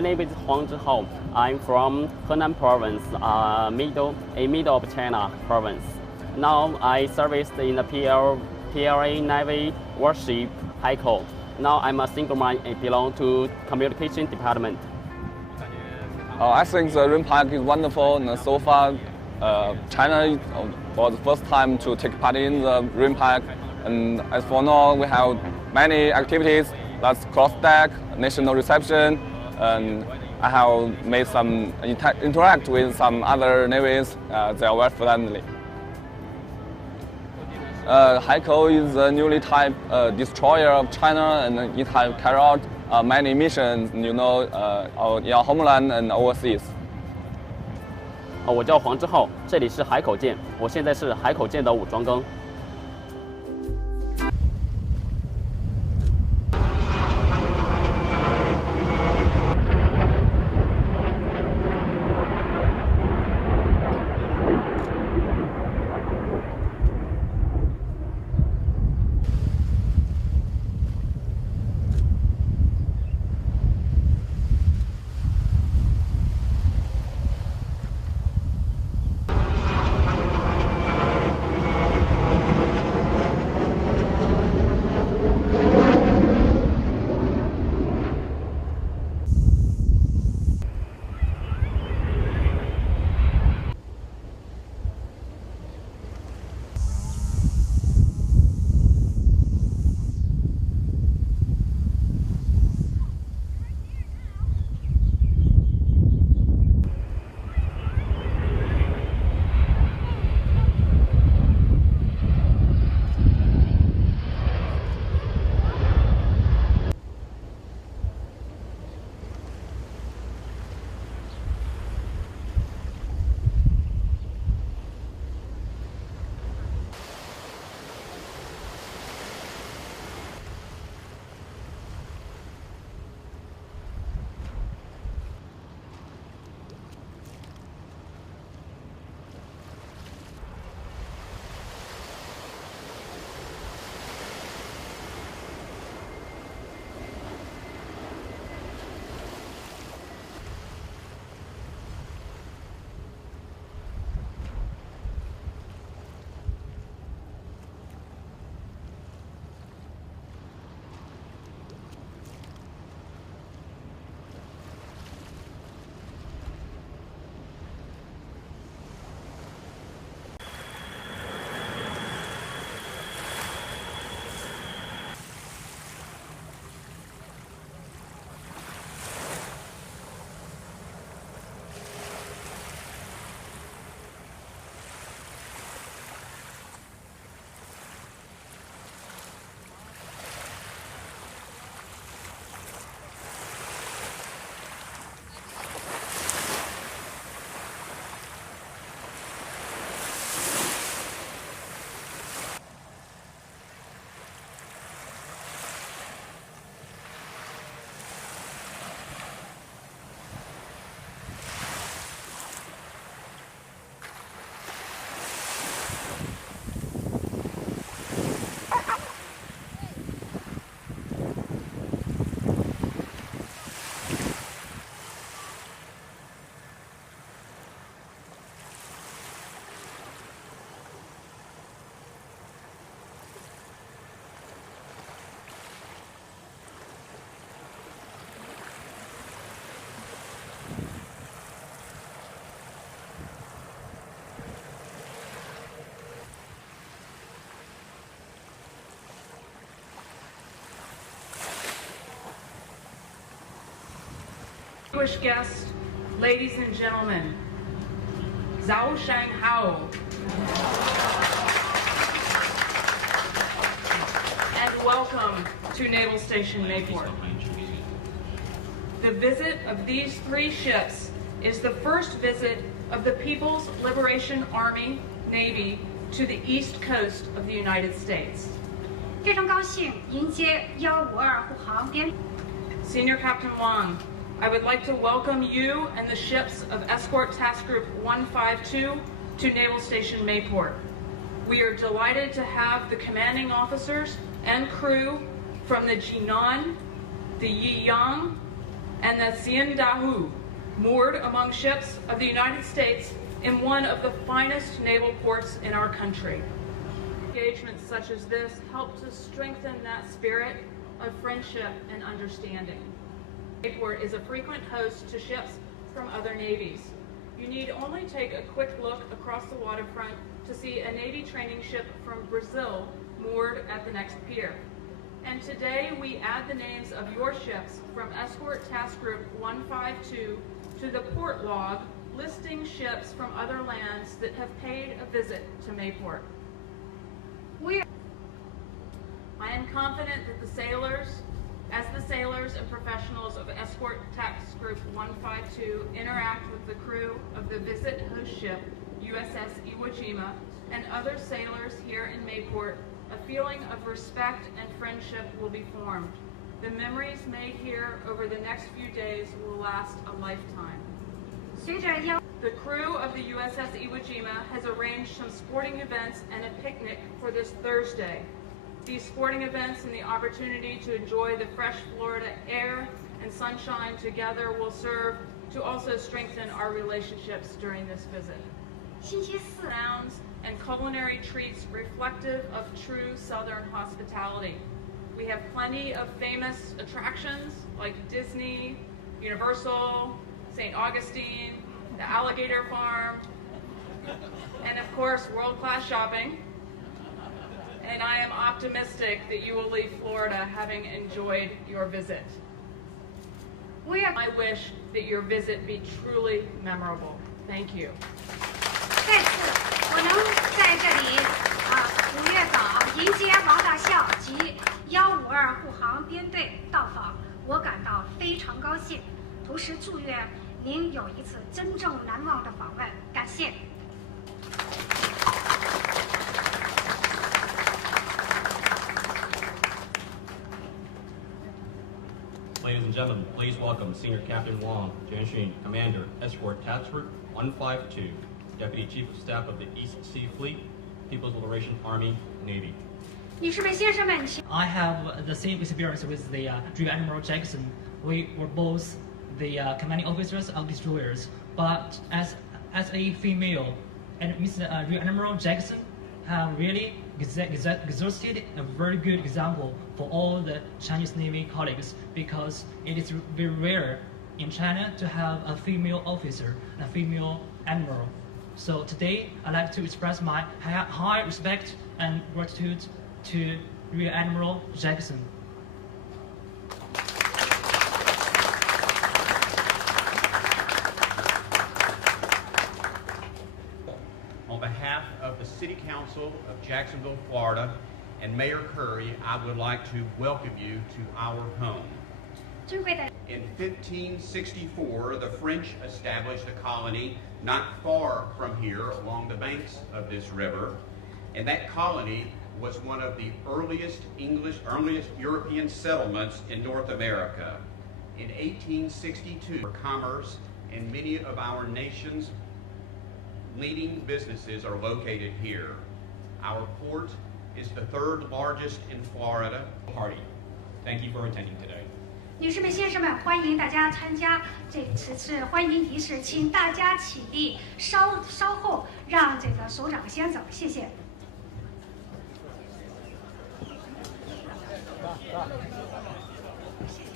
My name is Huang Zhihao. I'm from Henan Province, middle of China province. Now I serviced in the PLA Navy warship Haikou. Now I'm a single man and belong to communication department. I think the Rim Park is wonderful, and so far China was the first time to take part in the Rim Park. And as for now, we have many activities. That's cross deck, national reception, and I have made some interact with some other navies. They are very friendly. Haikou is a newly type destroyer of China, and it has carried out many missions, in our homeland and overseas. 我叫黄志浩，这里是海口舰，我现在是海口舰的武装更。Distinguished guests, ladies and gentlemen, Zhao Shang Hao, and welcome to Naval Station Mayport. The visit of these three ships is the first visit of the People's Liberation Army Navy to the east coast of the United States. 非常高兴迎接152护航编。 Senior Captain Wang, I would like to welcome you and the ships of Escort Task Group 152 to Naval Station Mayport. We are delighted to have the commanding officers and crew from the Jinan, the Yiyang, and the Ciendahu, moored among ships of the United States in one of the finest naval ports in our country. Engagements such as this help to strengthen that spirit of friendship and understanding. Mayport is a frequent host to ships from other navies. You need only take a quick look across the waterfront to see a Navy training ship from Brazil moored at the next pier. And today we add the names of your ships from Escort Task Group 152 to the port log, listing ships from other lands that have paid a visit to Mayport. I am confident that the sailors and professionals of Escort Task Group 152 interact with the crew of the visit host ship USS Iwo Jima and other sailors here in Mayport, a feeling of respect and friendship will be formed. The memories made here over the next few days will last a lifetime. The crew of the USS Iwo Jima has arranged some sporting events and a picnic for this Thursday. These sporting events and the opportunity to enjoy the fresh Florida air and sunshine together will serve to also strengthen our relationships during this visit. Sounds and culinary treats reflective of true Southern hospitality. We have plenty of famous attractions like Disney, Universal, St. Augustine, the Alligator Farm, and of course world-class shopping. And I am optimistic that you will leave Florida having enjoyed your visit. I wish that your visit be truly memorable. Thank you. 再次，我能在这里5月早迎接王大校及152护航编队到访，我感到非常高兴，同时祝愿您有一次真正难忘的访问。感谢。 Ladies and gentlemen, please welcome Senior Captain Wang Jianxun, Commander, Escort Task Group 152, Deputy Chief of Staff of the East Sea Fleet, People's Liberation Army, Navy. 女士们、先生们，请 I have the same experience with the Rear Admiral Jackson. We were both the commanding officers of destroyers, but as a female, and Mr. Rear Admiral Jackson really exerted a very good example for all the Chinese Navy colleagues, because it is very rare in China to have a female officer, a female admiral. So today, I'd like to express my high respect and gratitude to Rear Admiral Jackson. On behalf of the City Council of Jacksonville, Florida, and Mayor Curry, I would like to welcome you to our home. 尊贵的 In 1564, the French established a colony not far from here along the banks of this river, and that colony was one of the earliest European settlements in North America. In 1862, commerce and many of our nation's leading businesses are located here. Our port is the third largest in Florida. Party. Thank you for attending today. 女士们、先生们，欢迎大家参加此次欢迎仪式，请大家起立，稍后让这个首长先走，谢谢。谢谢